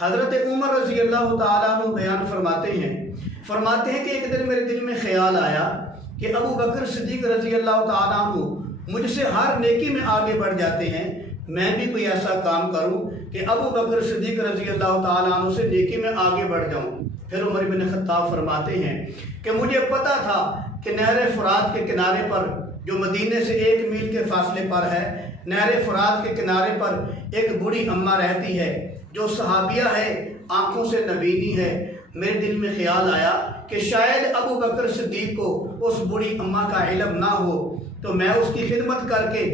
حضرت عمر رضی اللہ تعالیٰ عنہ بیان فرماتے ہیں کہ ایک دن میرے دل میں خیال آیا کہ ابو بکر صدیق رضی اللہ تعالیٰ عنہ مجھ سے ہر نیکی میں آگے بڑھ جاتے ہیں، میں بھی کوئی ایسا کام کروں کہ ابو بکر صدیق رضی اللہ تعالیٰ عنہ سے نیکی میں آگے بڑھ جاؤں۔ پھر عمر بن خطاب فرماتے ہیں کہ مجھے پتا تھا کہ نہر فرات کے کنارے پر، جو مدینے سے 1 میل کے فاصلے پر ہے، نہر فرات کے کنارے پر ایک بوڑھی اماں رہتی ہے جو صحابیہ ہے، آنکھوں سے نبینی ہے۔ میرے دل میں خیال آیا کہ شاید ابو بکر صدیق کو اس بوڑھی اماں کا علم نہ ہو، تو میں اس کی خدمت کر کے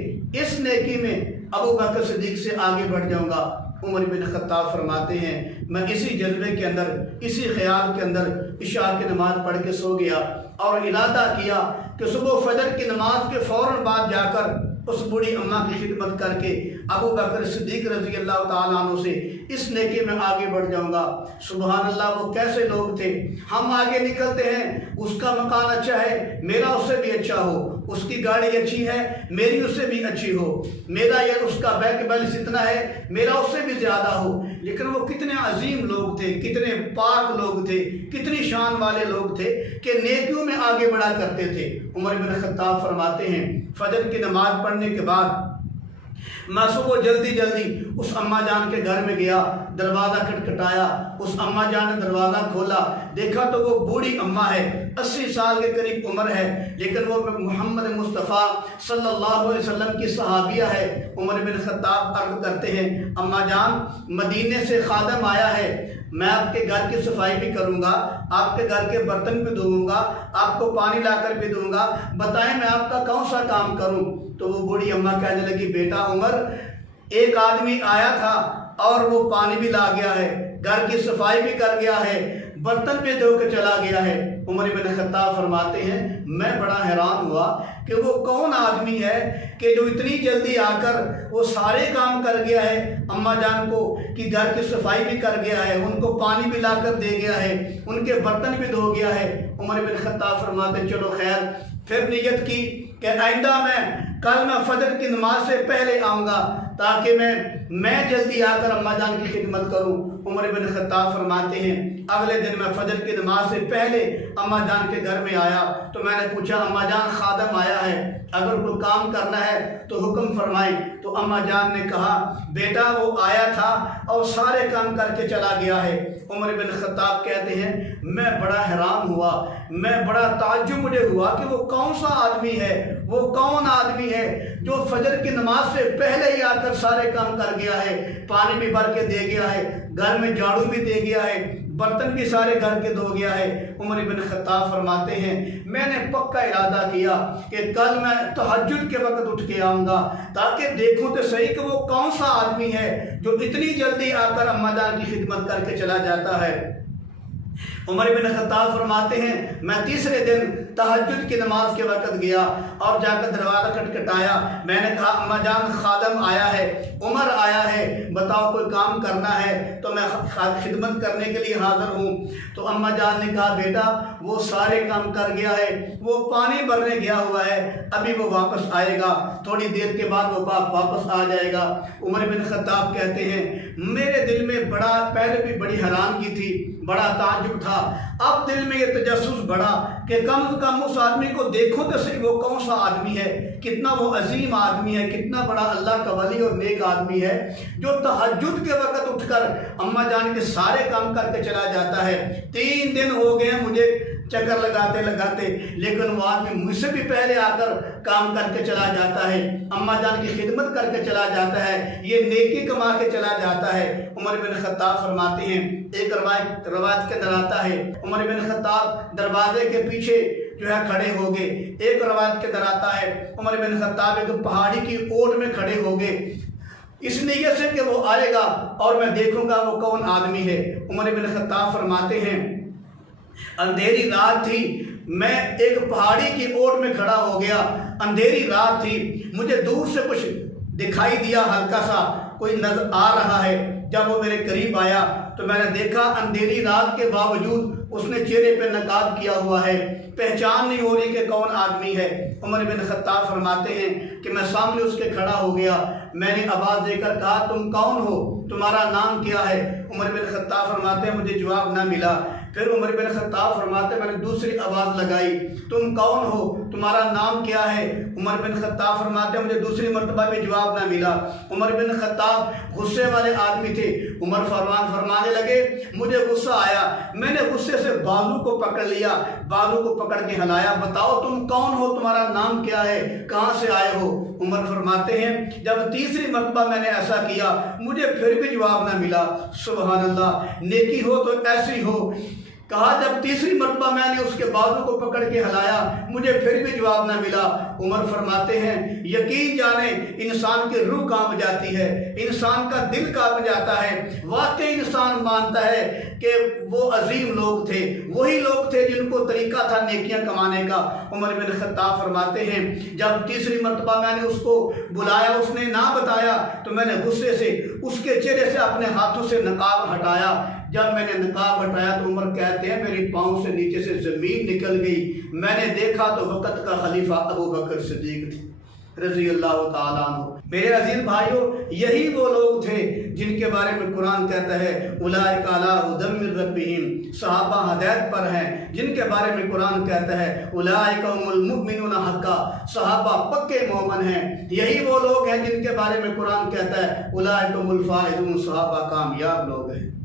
اس نیکی میں ابو بکر صدیق سے آگے بڑھ جاؤں گا۔ عمر بن خطاب فرماتے ہیں میں اسی جذبے کے اندر، اسی خیال کے اندر عشاء کی نماز پڑھ کے سو گیا اور ارادہ کیا کہ صبح فجر کی نماز کے فوراً بعد جا کر اس بوڑھی اماں کی خدمت کر کے ابو بکر صدیق رضی اللہ تعالیٰ عنہ سے اس نیکی میں آگے بڑھ جاؤں گا۔ سبحان اللہ، وہ کیسے لوگ تھے! ہم آگے نکلتے ہیں، اس کا مکان اچھا ہے، میرا اس سے بھی اچھا ہو، اس کی گاڑی اچھی ہے، میری اس سے بھی اچھی ہو، میرا یا اس کا بینک بیلنس اتنا ہے، میرا اس سے بھی زیادہ ہو۔ لیکن وہ کتنے عظیم لوگ تھے، کتنے پاک لوگ تھے، کتنی شان والے لوگ تھے کہ نیکیوں میں آگے بڑھا کرتے تھے۔ عمر بن خطاب فرماتے ہیں فجر کی نماز پڑھنے کے بعد میں صبح جلدی اس اماں جان کے گھر میں گیا، دروازہ کھٹکھٹایا، اس اماں جان نے دروازہ کھولا، دیکھا تو وہ بوڑھی اماں ہے، 80 سال کے قریب عمر ہے، لیکن وہ محمد مصطفیٰ صلی اللہ علیہ وسلم کی صحابیہ ہے۔ عمر بن خطاب عرض کرتے ہیں اماں جان، مدینے سے خادم آیا ہے، میں آپ کے گھر کی صفائی بھی کروں گا، آپ کے گھر کے برتن بھی دھوؤں گا، آپ کو پانی لا کر بھی دوں گا، بتائیں میں آپ کا کون سا کام کروں؟ تو وہ بوڑھی اماں کہنے لگی بیٹا عمر، ایک آدمی آیا تھا اور وہ پانی بھی لا گیا ہے، گھر کی صفائی بھی کر گیا ہے، برتن بھی دھو کے چلا گیا ہے۔ عمر بن خطاب فرماتے ہیں میں بڑا حیران ہوا کہ وہ کون آدمی ہے کہ جو اتنی جلدی آ کر وہ سارے کام کر گیا ہے، اماں جان کو کہ گھر کی صفائی بھی کر گیا ہے، ان کو پانی بھی لا کر دے گیا ہے، ان کے برتن بھی دھو گیا ہے۔ عمر بن خطاب فرماتے ہیں چلو خیر، پھر نیت کی کہ آئندہ کل میں فجر کی نماز سے پہلے آؤں گا تاکہ میں جلدی آ کر اماں جان کی خدمت کروں۔ عمر بن خطاب فرماتے ہیں اگلے دن میں فجر کی نماز سے پہلے اماں جان کے گھر میں آیا تو میں نے پوچھا اماں جان خادم آیا ہے، اگر کوئی کام کرنا ہے تو حکم فرمائیں۔ تو اماں جان نے کہا بیٹا وہ آیا تھا اور سارے کام کر کے چلا گیا ہے۔ عمر بن خطاب کہتے ہیں میں بڑا حیران ہوا، میں بڑا تعجب مجھے ہوا کہ وہ کون سا آدمی ہے، وہ کون آدمی ہے جو فجر کی نماز سے پہلے ہی آ کر سارے کام کر گیا ہے، پانی بھی بھر کے دے گیا ہے، گھر میں جھاڑو بھی دے گیا ہے، برتن بھی سارے گھر کے دھو گیا ہے۔ عمر بن خطاب فرماتے ہیں میں نے پکا ارادہ کیا کہ کل میں تہجد کے وقت اٹھ کے آؤں گا تاکہ دیکھوں تو صحیح کہ وہ کون سا آدمی ہے جو اتنی جلدی آ کر اماں جان کی خدمت کر کے چلا جاتا ہے۔ عمر بن خطاب فرماتے ہیں میں تیسرے دن تہجد کی نماز کے وقت گیا اور جا کر دروازہ کھٹکھٹایا، میں نے کہا اماں جان خادم آیا ہے، عمر آیا ہے، بتاؤ کوئی کام کرنا ہے تو میں خدمت کرنے کے لیے حاضر ہوں۔ تو اماں جان نے کہا بیٹا وہ سارے کام کر گیا ہے، وہ پانی بھرنے گیا ہوا ہے، ابھی وہ واپس آئے گا، تھوڑی دیر کے بعد وہ باپ واپس آ جائے گا۔ عمر بن خطاب کہتے ہیں میرے دل میں پہلے بھی بڑی حیرانگی تھی، بڑا تعجب تھا، اب دل میں یہ تجسس بڑھا کہ کم از کم اس آدمی کو دیکھو تو صحیح وہ کون سا آدمی ہے، کتنا وہ عظیم آدمی ہے، کتنا بڑا اللہ کا ولی اور نیک آدمی ہے جو تہجد کے وقت اٹھ کر اماں جان کے سارے کام کر کے چلا جاتا ہے۔ 3 دن ہو گئے مجھے چکر لگاتے لیکن وہ آدمی مجھ سے بھی پہلے آ کر کام کر کے چلا جاتا ہے، اماں جان کی خدمت کر کے چلا جاتا ہے، یہ نیکی کما کے چلا جاتا ہے۔ عمر بن خطاب فرماتے ہیں ایک روایت کے اندر آتا ہے عمر بن خطاب دروازے کے پیچھے جو ہے کھڑے ہو گئے، ایک روایت کے اندر آتا ہے عمر بن خطاب ایک پہاڑی کی اوٹ میں کھڑے ہو گئے اس نیت سے کہ وہ آئے گا اور میں دیکھوں گا وہ کون آدمی ہے۔ عمر بن خطاب فرماتے ہیں اندھیری رات تھی، میں ایک پہاڑی کی اوٹ میں کھڑا ہو گیا، اندھیری رات تھی، مجھے دور سے کچھ دکھائی دیا، ہلکا سا کوئی نظر آ رہا ہے، جب وہ میرے قریب آیا تو میں نے دیکھا اندھیری رات کے باوجود اس نے چہرے پہ نقاب کیا ہوا ہے، پہچان نہیں ہو رہی کہ کون آدمی ہے۔ عمر بن خطاب فرماتے ہیں کہ میں سامنے اس کے کھڑا ہو گیا، میں نے آواز دے کر کہا تم کون ہو، تمہارا نام کیا ہے؟ عمر بن خطاب فرماتے ہیں مجھے جواب نہ ملا۔ پھر عمر بن خطاب فرماتے میں نے دوسری آواز لگائی، تم کون ہو، تمہارا نام کیا ہے؟ عمر بن خطاب فرماتے ہیں مجھے دوسری مرتبہ بھی جواب نہ ملا۔ عمر بن خطاب غصے والے آدمی تھے، عمر فرمانے لگے مجھے غصہ آیا، میں نے غصے سے بازو کو پکڑ لیا، بازو کو پکڑ کے ہلایا، بتاؤ تم کون ہو، تمہارا نام کیا ہے، کہاں سے آئے ہو؟ عمر فرماتے ہیں جب تیسری مرتبہ میں نے ایسا کیا مجھے پھر بھی جواب نہ ملا۔ سبحان اللہ، نیکی ہو تو ایسی ہو۔ کہا جب تیسری مرتبہ میں نے اس کے بازو کو پکڑ کے ہلایا مجھے پھر بھی جواب نہ ملا۔ عمر فرماتے ہیں یقین جانے انسان کی روح کانپ جاتی ہے، انسان کا دل کانپ جاتا ہے، واقعی انسان مانتا ہے کہ وہ عظیم لوگ تھے، وہی لوگ تھے جن کو طریقہ تھا نیکیاں کمانے کا۔ عمر بن خطاب فرماتے ہیں جب تیسری مرتبہ میں نے اس کو بلایا اس نے نہ بتایا تو میں نے غصے سے اس کے چہرے سے اپنے ہاتھوں سے نقاب ہٹایا۔ جب میں نے نقاب ہٹایا تو عمر کہتے ہیں میری پاؤں سے نیچے سے زمین نکل گئی، میں نے دیکھا تو وقت کا خلیفہ ابو بکر صدیق تھے رضی اللہ تعالیٰ عنہ۔ میرے عزیز بھائیوں، یہی وہ لوگ تھے جن کے بارے میں قرآن کہتا ہے اولئک علی ھدی من ربہم، صحابہ ہدایت پر ہیں، جن کے بارے میں قرآن کہتا ہے اولئک ھم المؤمنون حقا، صحابہ پکے مومن ہیں۔ یہی وہ لوگ ہیں جن کے بارے میں قرآن کہتا ہے اولئک ھم الفائزون، صحابہ کامیاب لوگ ہیں۔